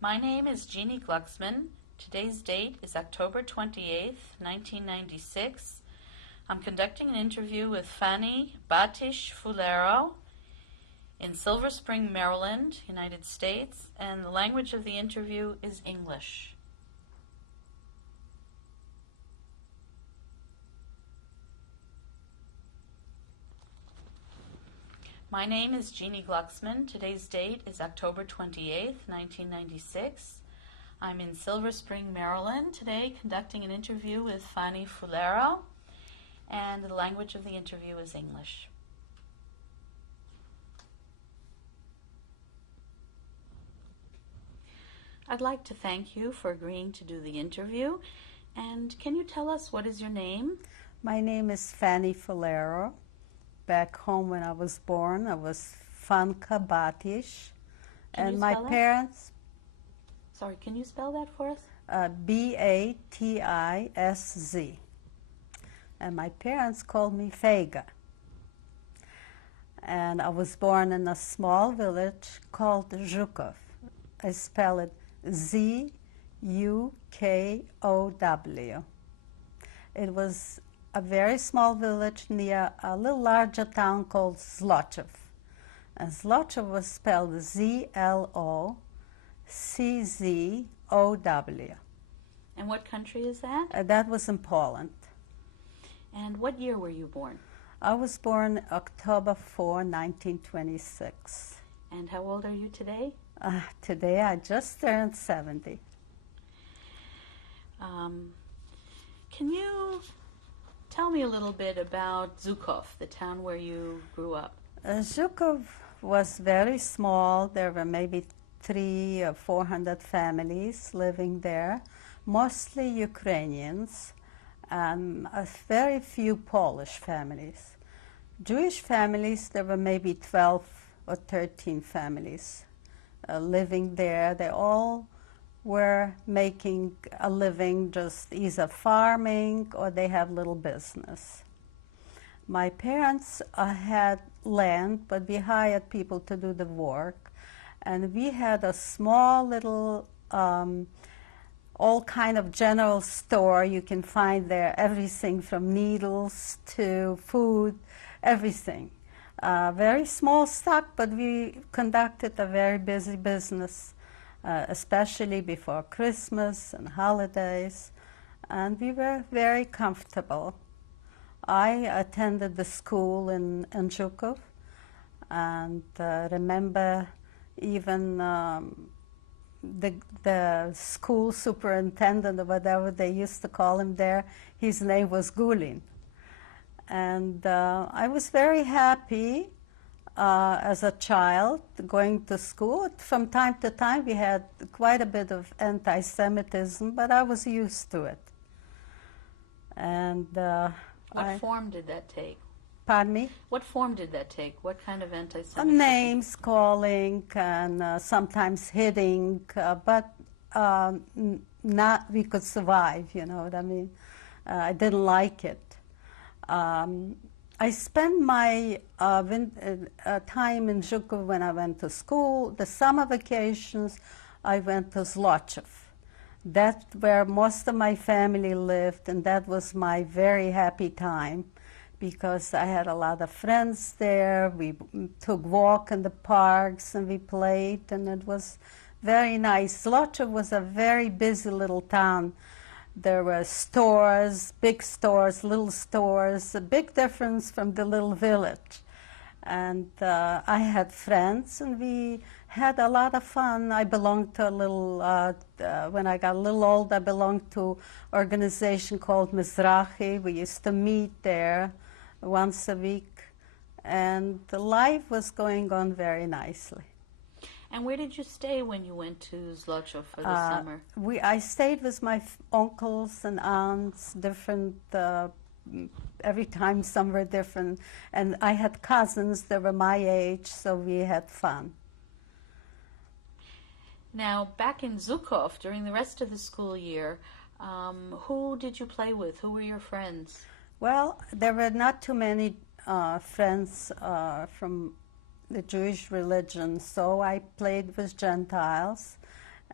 My name is Jeannie Glucksman. Today's date is October 28th, 1996. I'm conducting an interview with Fani Fulero in Silver Spring, Maryland, United States, and the language of the interview is English. My name is Jeannie Glucksman. Today's date is October 28th, 1996. I'm in Silver Spring, Maryland today conducting an interview with Fani Fulero, and the language of the interview is English. I'd like to thank you for agreeing to do the interview. And can you tell us what is your name? My name is Fani Fulero. Back home when I was born, I was Fanka Batish. And my parents... Sorry, can you spell that for us? B-A-T-I-S-Z. And my parents called me Fega. And I was born in a small village called Zhukov. I spell it Z-U-K-O-W. It was a very small village near a little larger town called Zlochev. And Zlochev was spelled Z-L-O-C-Z-O-W. And what country is that? That was in Poland. And what year were you born? I was born October 4, 1926. And how old are you today? Today I just turned 70. Can you tell me a little bit about Zhukov, the town where you grew up? Zhukov was very small. There were maybe 300 or 400 families living there, mostly Ukrainians, and a very few Polish families. Jewish families, there were maybe 12 or 13 families living there. They all were making a living just either farming or they have little business. My parents had land, but we hired people to do the work. And we had a small little all kind of general store. You can find there everything from needles to food, everything. Very small stock, but we conducted a very busy business, especially before Christmas and holidays, and we were very comfortable. I attended the school in Zhukov, and remember even the school superintendent, or whatever they used to call him there, his name was Gulin. And I was very happy as a child going to school. From time to time we had quite a bit of anti-Semitism, but I was used to it. And what form did that take? Pardon me? What form did that take? What kind of anti-Semitism? Names calling and sometimes hitting, but not we could survive, you know what I mean? I didn't like it. I spent my time in Zhukov when I went to school. The summer vacations, I went to Zlochev. That's where most of my family lived, and that was my very happy time because I had a lot of friends there. We took walk in the parks and we played, and it was very nice. Zlochev was a very busy little town. There were stores, big stores, little stores, a big difference from the little village. And I had friends, and we had a lot of fun. I belonged to a little, when I got a little old, I belonged to an organization called Mizrahi. We used to meet there once a week, and the life was going on very nicely. And where did you stay when you went to Zlochev for the summer? I stayed with my uncles and aunts, different, every time somewhere different. And I had cousins that were my age, so we had fun. Now, back in Zhukov, during the rest of the school year, who did you play with? Who were your friends? Well, there were not too many friends from the Jewish religion, so I played with Gentiles,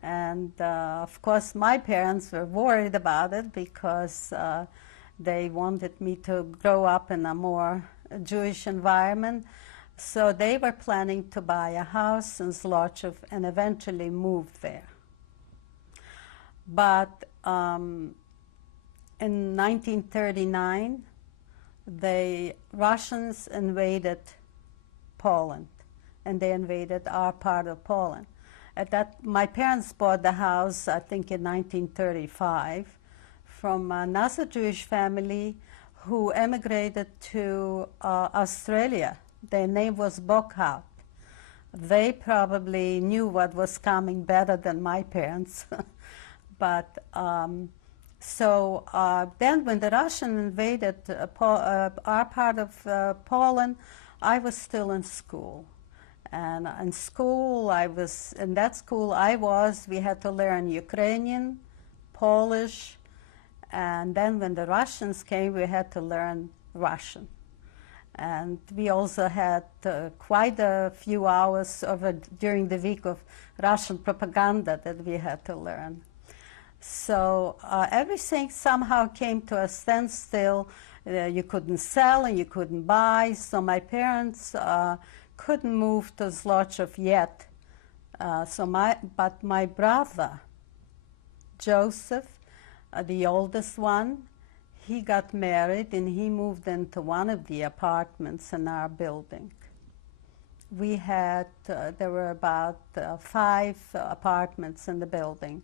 And of course, my parents were worried about it because they wanted me to grow up in a more Jewish environment. So they were planning to buy a house in Zlochov and eventually move there. But in 1939, the Russians invaded Poland, and they invaded our part of Poland. My parents bought the house, I think, in 1935 from another Jewish family who emigrated to Australia. Their name was Bockhout. They probably knew what was coming better than my parents. But then when the Russians invaded our part of Poland, I was still in school. And in that school we had to learn Ukrainian, Polish, and then when the Russians came, we had to learn Russian. And we also had quite a few hours during the week of Russian propaganda that we had to learn. So everything somehow came to a standstill. You couldn't sell and you couldn't buy, so my parents couldn't move to Zlochov yet. But my brother, Joseph, the oldest one, he got married and he moved into one of the apartments in our building. We had, there were about 5 apartments in the building.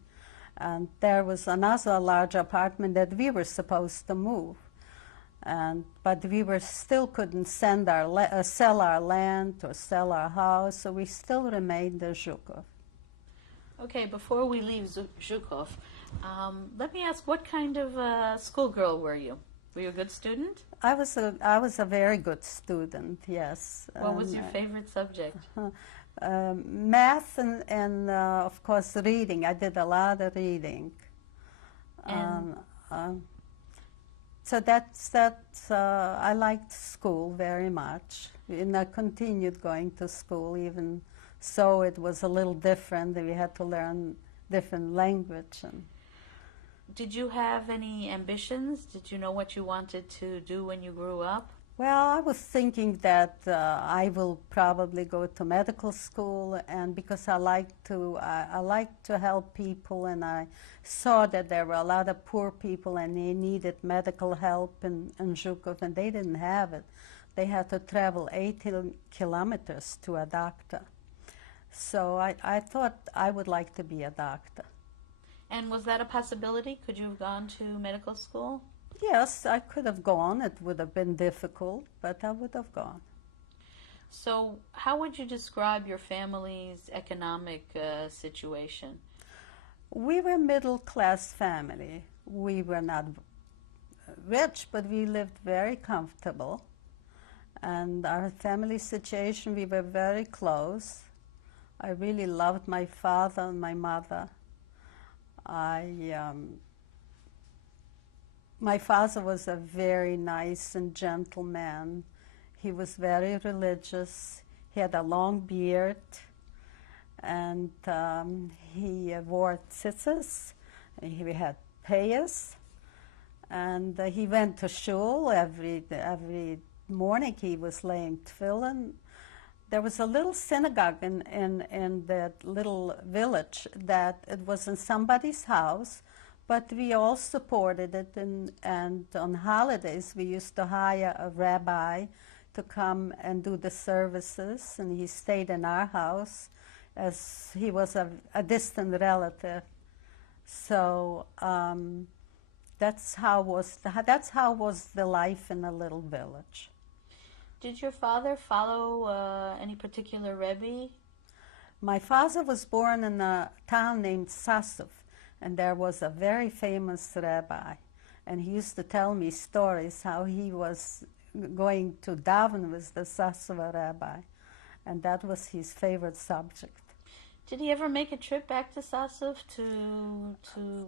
And there was another large apartment that we were supposed to move. But we still couldn't sell our land or sell our house, so we still remained in Zhukov. Okay, before we leave Zhukov, let me ask, what kind of schoolgirl were you? Were you a good student? I was a very good student, yes. What was your favorite subject? Math and of course, reading. I did a lot of reading. So I liked school very much. And I continued going to school, even so it was a little different. We had to learn different language. Did you have any ambitions? Did you know what you wanted to do when you grew up? Well, I was thinking that I will probably go to medical school, and because I like to help people, and I saw that there were a lot of poor people and they needed medical help in Zhukov, and they didn't have it. They had to travel 80 kilometers to a doctor. So I thought I would like to be a doctor. And was that a possibility? Could you have gone to medical school? Yes, I could have gone. It would have been difficult, but I would have gone. So how would you describe your family's economic situation? We were a middle-class family. We were not rich, but we lived very comfortable. And our family situation, we were very close. I really loved my father and my mother. My father was a very nice and gentle man. He was very religious. He had a long beard, and he wore tzitzis. He had payas, and he went to shul every morning. He was laying tefillin. There was a little synagogue in that little village that it was in somebody's house, but we all supported it, and on holidays we used to hire a rabbi to come and do the services, and he stayed in our house as he was a distant relative. So that's how was the life in a little village. Did your father follow any particular Rebbe? My father was born in a town named Sasov, and there was a very famous rabbi. And he used to tell me stories how he was going to daven with the Sasova rabbi, and that was his favorite subject. Did he ever make a trip back to Sasov to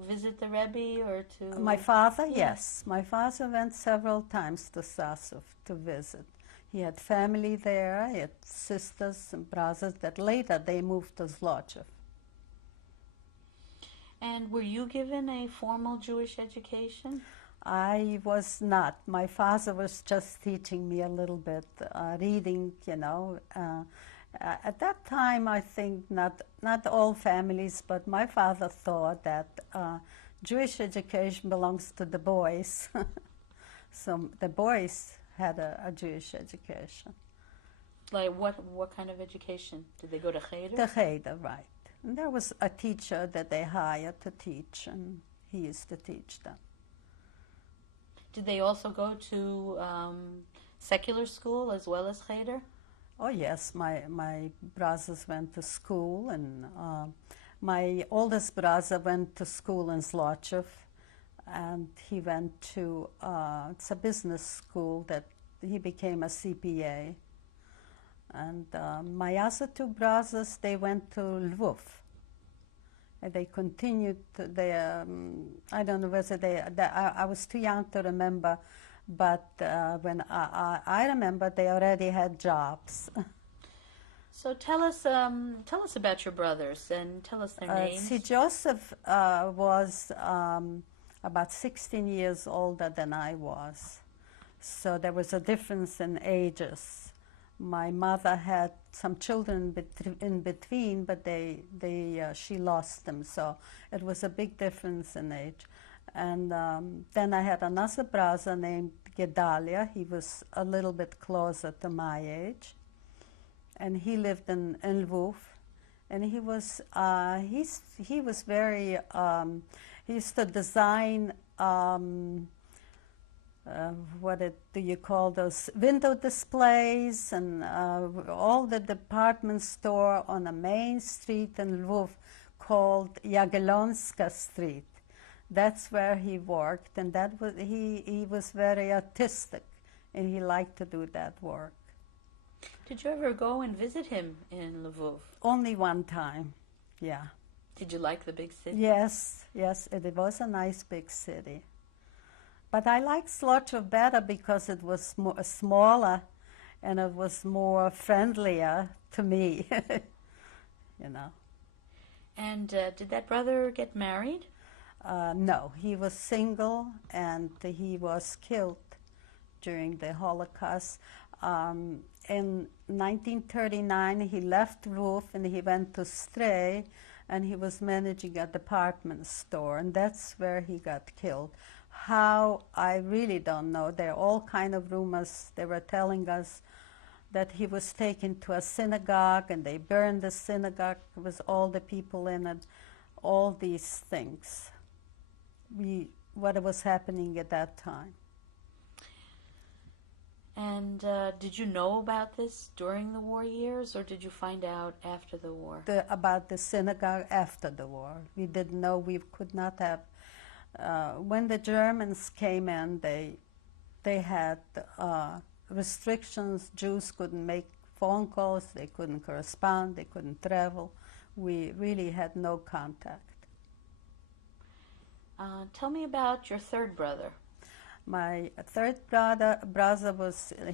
visit the Rebbe or to... My father, yes. My father went several times to Sasov to visit. He had family there, he had sisters and brothers that later they moved to Zlochov. And were you given a formal Jewish education? I was not. My father was just teaching me a little bit, reading, at that time, I think not all families, but my father thought that Jewish education belongs to the boys. So the boys had a Jewish education. Like what kind of education? Did they go to Cheder? The Cheder, right. And there was a teacher that they hired to teach, and he used to teach them. Did they also go to secular school as well as Cheder? Oh yes, my brothers went to school, and my oldest brother went to school in Zlochev, and he went to it's a business school that he became a CPA. And my other two brothers, they went to Lvov. And they continued their, I don't know whether I was too young to remember, but when I remember, they already had jobs. So tell us about your brothers and tell us their names. See, Joseph was about 16 years older than I was. So there was a difference in ages. My mother had some children in between, but she lost them, so it was a big difference in age. And then I had another brother named Gedalia. He was a little bit closer to my age, and he lived in Lvov. And he was very he used to design. What do you call those window displays, and all the department store on a main street in Lvov called Jagiellonska Street. That's where he worked, and that was he was very artistic, and he liked to do that work. Did you ever go and visit him in Lvov? Only one time, yeah. Did you like the big city? Yes, it was a nice big city. But I liked Zlochev better because it was smaller, and it was more friendlier to me, And did that brother get married? No, he was single, and he was killed during the Holocaust. In 1939, he left Lvov and he went to Stray, and he was managing a department store, and that's where he got killed. How, I really don't know. There are all kind of rumors. They were telling us that he was taken to a synagogue and they burned the synagogue with all the people in it, all these things. What was happening at that time. And did you know about this during the war years, or did you find out after the war? About the synagogue after the war. We didn't know. We could not have. When the Germans came in, they had restrictions. Jews couldn't make phone calls, they couldn't correspond, they couldn't travel. We really had no contact. Tell me about your third brother. My third brother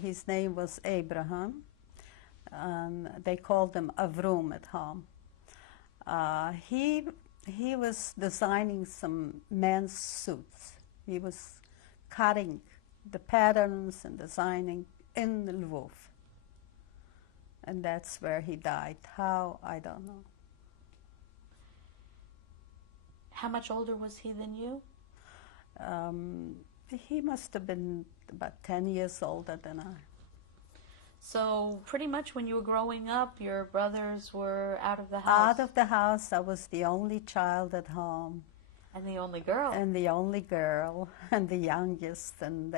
his name was Abraham. They called him Avrum at home. He was designing some men's suits. He was cutting the patterns and designing in Lvov. And that's where he died. How, I don't know. How much older was he than you? He must have been about 10 years older than I. So pretty much when you were growing up, your brothers were out of the house? Out of the house. I was the only child at home. And the only girl? And the only girl, and the youngest. And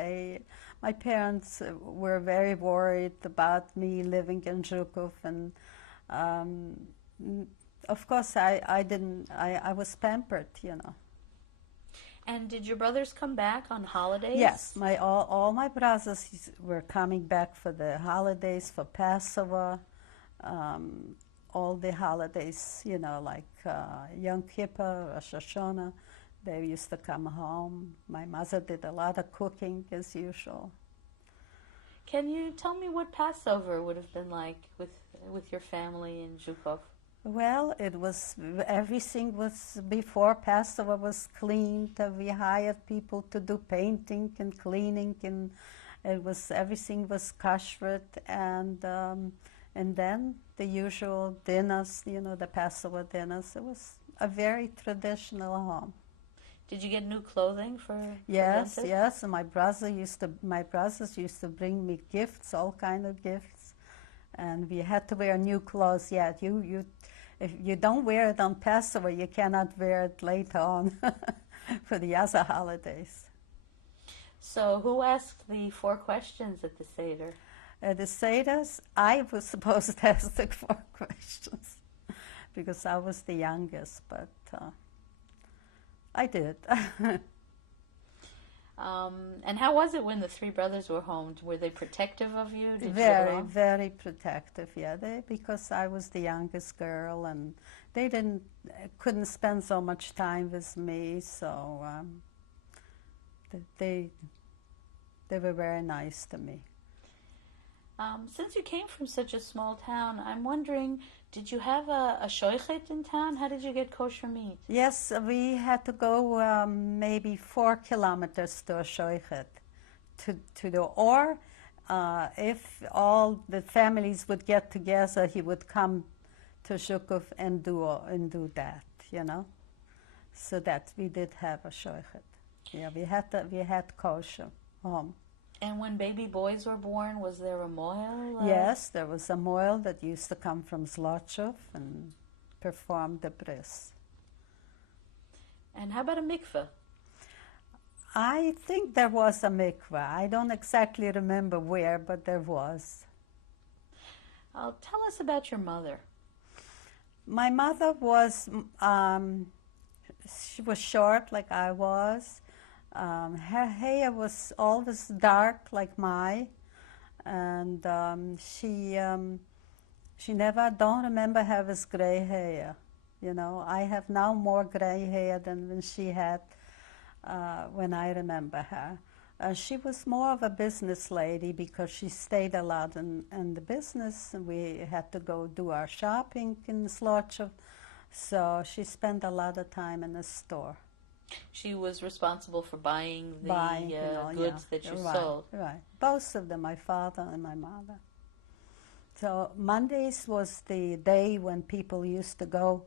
my parents were very worried about me living in Zhukov. And of course, I was pampered, And did your brothers come back on holidays? Yes, all my brothers were coming back for the holidays, for Passover, all the holidays, like Yom Kippur, Rosh Hashanah. They used to come home. My mother did a lot of cooking, as usual. Can you tell me what Passover would have been like with your family in Zhukov? Well, it was everything was before Passover was cleaned. We hired people to do painting and cleaning, and it was everything was kashrut, and then the usual dinners, the Passover dinners. It was a very traditional home. Did you get new clothing for Yes, Yontif? yes. And my brothers used to bring me gifts, all kind of gifts, and we had to wear new clothes. Yeah, if you don't wear it on Passover, you cannot wear it later on for the other holidays. So who asked the 4 questions at the Seder? The Seders, I was supposed to ask the 4 questions because I was the youngest, but I did. And how was it when the 3 brothers were home? Were they protective of you? Did you get Very, along? very protective. Yeah, because I was the youngest girl, and they couldn't spend so much time with me. So they were very nice to me. Since you came from such a small town, I'm wondering, did you have a shoichet in town? How did you get kosher meat? Yes, we had to go maybe 4 kilometers to a shoichet to do, or if all the families would get together, he would come to Shukov and do that, So that we did have a shoichet. Yeah, we had kosher home. And when baby boys were born, was there a mohel? Yes, there was a mohel that used to come from Zlochov and perform the bris. And how about a mikveh? I think there was a mikveh. I don't exactly remember where, but there was. Tell us about your mother. My mother was, she was short like I was. Her hair was always dark like mine, and she never, don't remember her with gray hair. I have now more gray hair than when she had when I remember her. She was more of a business lady because she stayed a lot in the business, and we had to go do our shopping in Zlochov, so she spent a lot of time in the store. She was responsible for buying the goods that you sold. Right. Both of them, my father and my mother. So Mondays was the day when people used to go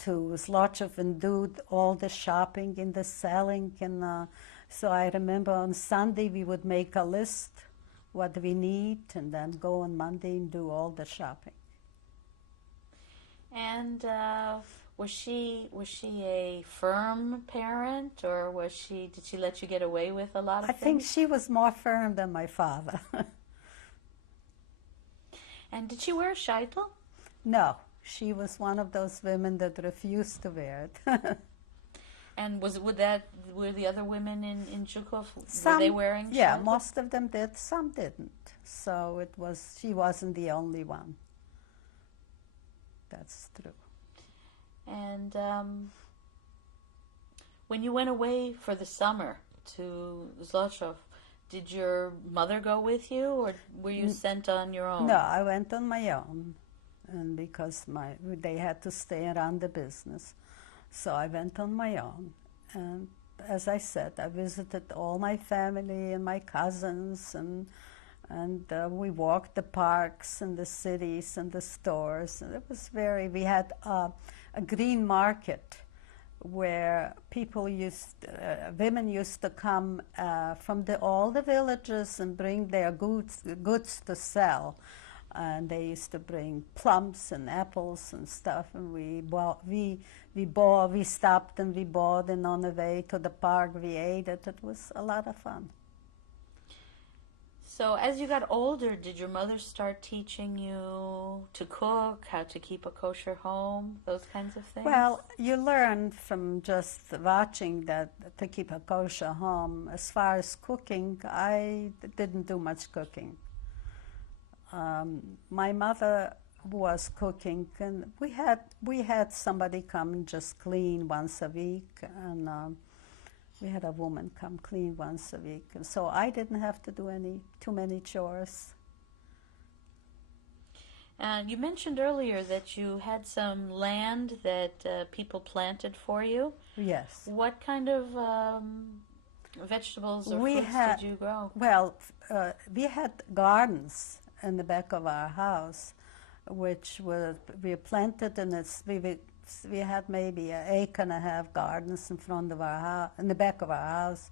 to Zlochov and do all the shopping and the selling. And so I remember on Sunday we would make a list what we need and then go on Monday and do all the shopping. And was she a firm parent, or did she let you get away with a lot of things? I think she was more firm than my father. And did she wear a shaitel? No, she was one of those women that refused to wear it. And were the other women in Zhukov, were they wearing shaitel? Yeah, most of them did, some didn't. So she wasn't the only one. That's true. And when you went away for the summer to Zlochov, did your mother go with you, or were you sent on your own? No, I went on my own, and because they had to stay around the business, so I went on my own. And as I said, I visited all my family and my cousins, and we walked the parks and the cities and the stores. And it was we had a green market where women used to come from all the villages and bring their goods to sell. And they used to bring plums and apples and stuff, and we stopped and we bought, and on the way to the park we ate it. It was a lot of fun. So as you got older, did your mother start teaching you to cook, how to keep a kosher home, those kinds of things? Well, you learn from just watching that to keep a kosher home. As far as cooking, I didn't do much cooking. My mother was cooking, and we had somebody come and just clean once a week, and we had a woman come clean once a week, and so I didn't have to do too many chores. You mentioned earlier that you had some land that people planted for you. Yes. What kind of vegetables or fruits did you grow? Well, we had gardens in the back of our house, which we planted in this. We had maybe an acre and a half gardens in front of our house, in the back of our house,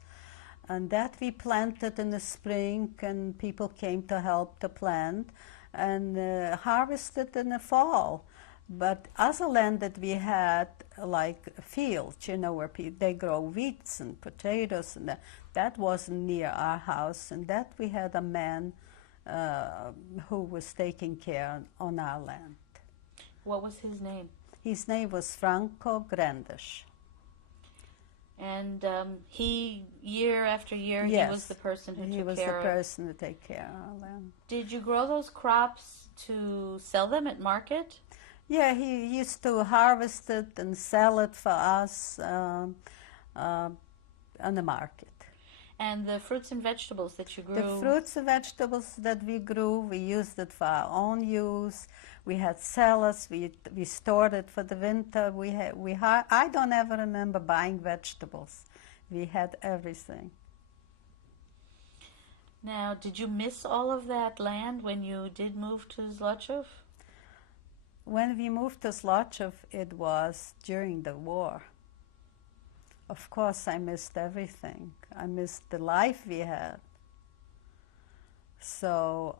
and that we planted in the spring, and people came to help to plant and harvested in the fall. But other land that we had, like fields, where they grow wheats and potatoes, and that wasn't near our house, and that we had a man who was taking care on our land. What was his name? His name was Franco Grandes. And he, year after year, Yes, he was the person who took care of... He was the person to take care of our land. Did you grow those crops to sell them at market? Yeah, he used to harvest it and sell it for us on the market. And the fruits and vegetables that you grew? The fruits and vegetables that we grew, we used it for our own use. We had cellars. We stored it for the winter. I don't ever remember buying vegetables. We had everything. Now, did you miss all of that land when you did move to Zlochov? When we moved to Zlochov, it was during the war. Of course, I missed everything. I missed the life we had. So,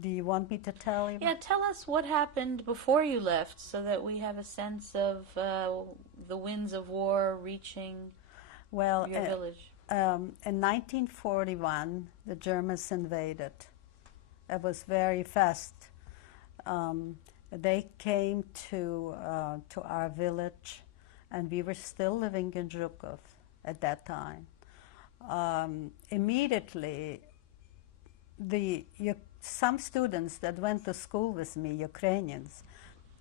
do you want me to tell you? Yeah, tell us what happened before you left so that we have a sense of the winds of war reaching your village. In 1941, the Germans invaded. It was very fast. They came to our village, and we were still living in Zhukov at that time. Immediately, some students that went to school with me, Ukrainians,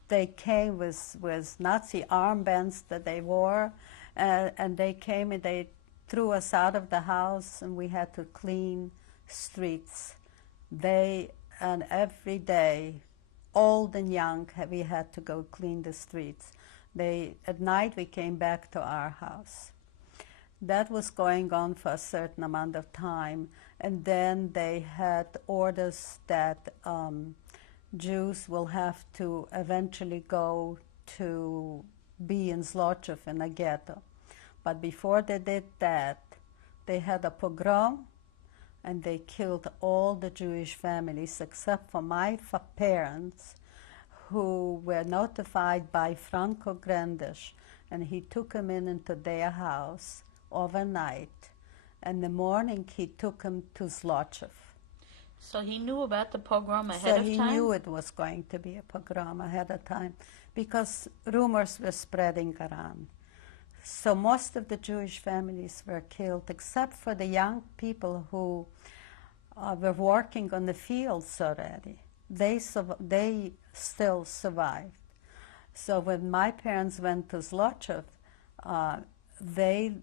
they came with Nazi armbands that they wore, and they came and they threw us out of the house, and we had to clean streets. And every day, old and young, we had to go clean the streets. At night, we came back to our house. That was going on for a certain amount of time, and then they had orders that Jews will have to eventually go to be in Zlochov in a ghetto. But before they did that, they had a pogrom, and they killed all the Jewish families except for my parents, who were notified by Franco Grandes, and he took them into their house overnight. In the morning, he took them to Zlochov. So he knew about the pogrom ahead of time? So he knew it was going to be a pogrom ahead of time, because rumors were spreading around. So most of the Jewish families were killed, except for the young people who were working on the fields already. They still survived. So when my parents went to Zlochov, the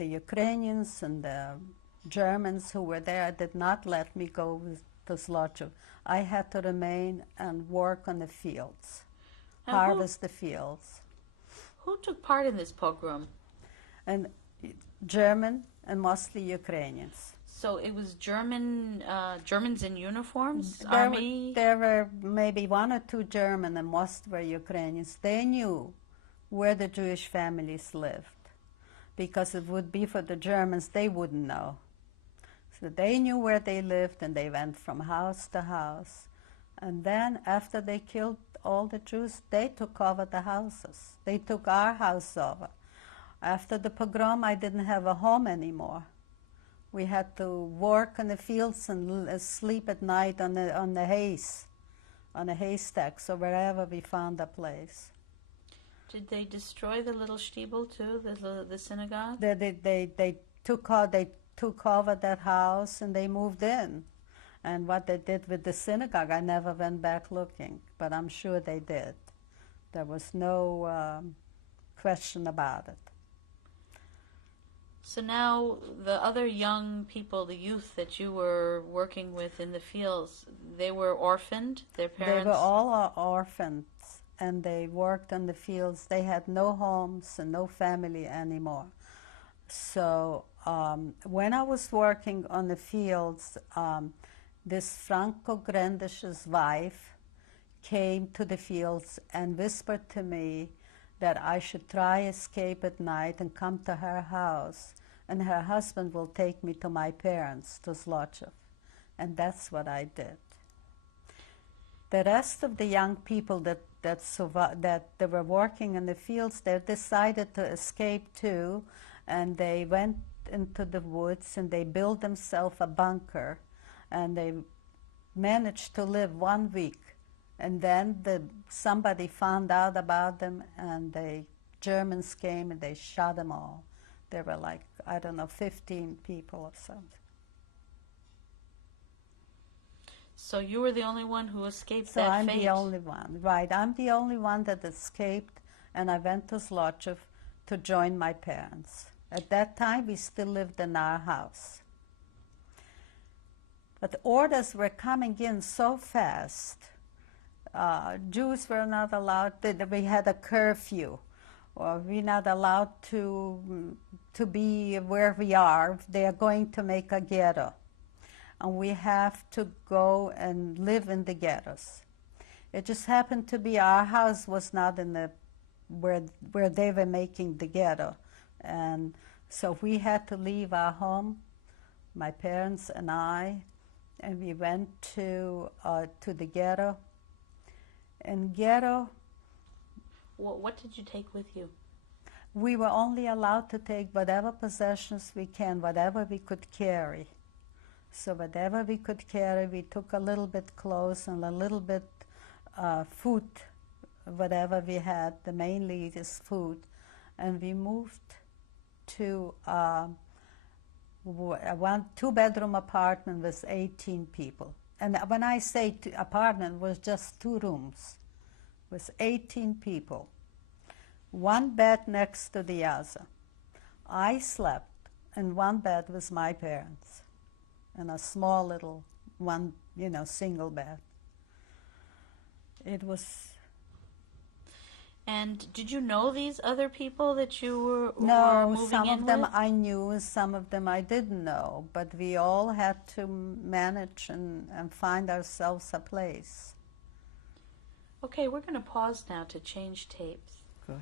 Ukrainians and the Germans who were there did not let me go to Zlochov. I had to remain and work on the fields, harvest the fields. Who took part in this pogrom? And German and mostly Ukrainians. So it was Germans in uniforms, army? There were maybe one or two German, and most were Ukrainians. They knew where the Jewish families lived, because it would be for the Germans, they wouldn't know. So they knew where they lived, and they went from house to house. And then after they killed all the Jews, they took over the houses. They took our house over. After the pogrom, I didn't have a home anymore. We had to work in the fields and sleep at night on the haystacks, or wherever we found a place. Did they destroy the little shtibel too, the synagogue? They took over that house, and they moved in. And what they did with the synagogue, I never went back looking, but I'm sure they did. There was no question about it. So now the other young people, the youth that you were working with in the fields, they were orphaned? Their parents? They were all orphans, and they worked in the fields. They had no homes and no family anymore. So when I was working on the fields, this Franco Grandish's wife came to the fields and whispered to me that I should try escape at night and come to her house, and her husband will take me to my parents, to Zlochev. And that's what I did. The rest of the young people that they were working in the fields, they decided to escape too, and they went into the woods and they built themselves a bunker, and they managed to live 1 week. And then somebody found out about them, and the Germans came and they shot them all. There were like, I don't know, 15 people or something. So you were the only one who escaped So that I'm fate? the only one, right. I'm the only one that escaped, and I went to Zlochev to join my parents. At that time, we still lived in our house. But orders were coming in so fast. Jews were not allowed, we had a curfew, or we're not allowed to be where we are. They are going to make a ghetto, and we have to go and live in the ghettos. It just happened to be our house was not in the where they were making the ghetto, and so we had to leave our home, my parents and I, and we went to the ghetto. In ghetto, What did you take with you? we were only allowed to take whatever possessions we can, whatever we could carry. So whatever we could carry, we took a little bit clothes and a little bit food, whatever we had. The mainly is food. And we moved to a 2-bedroom apartment with 18 people. And when I say apartment, it was just 2 rooms with 18 people. 1 bed next to the other. I slept in 1 bed with my parents, in a small little one, single bed. It was. And did you know these other people that you were No, moving some in of them with? I knew, some of them I didn't know, but we all had to manage and find ourselves a place. Okay, we're going to pause now to change tapes. Good.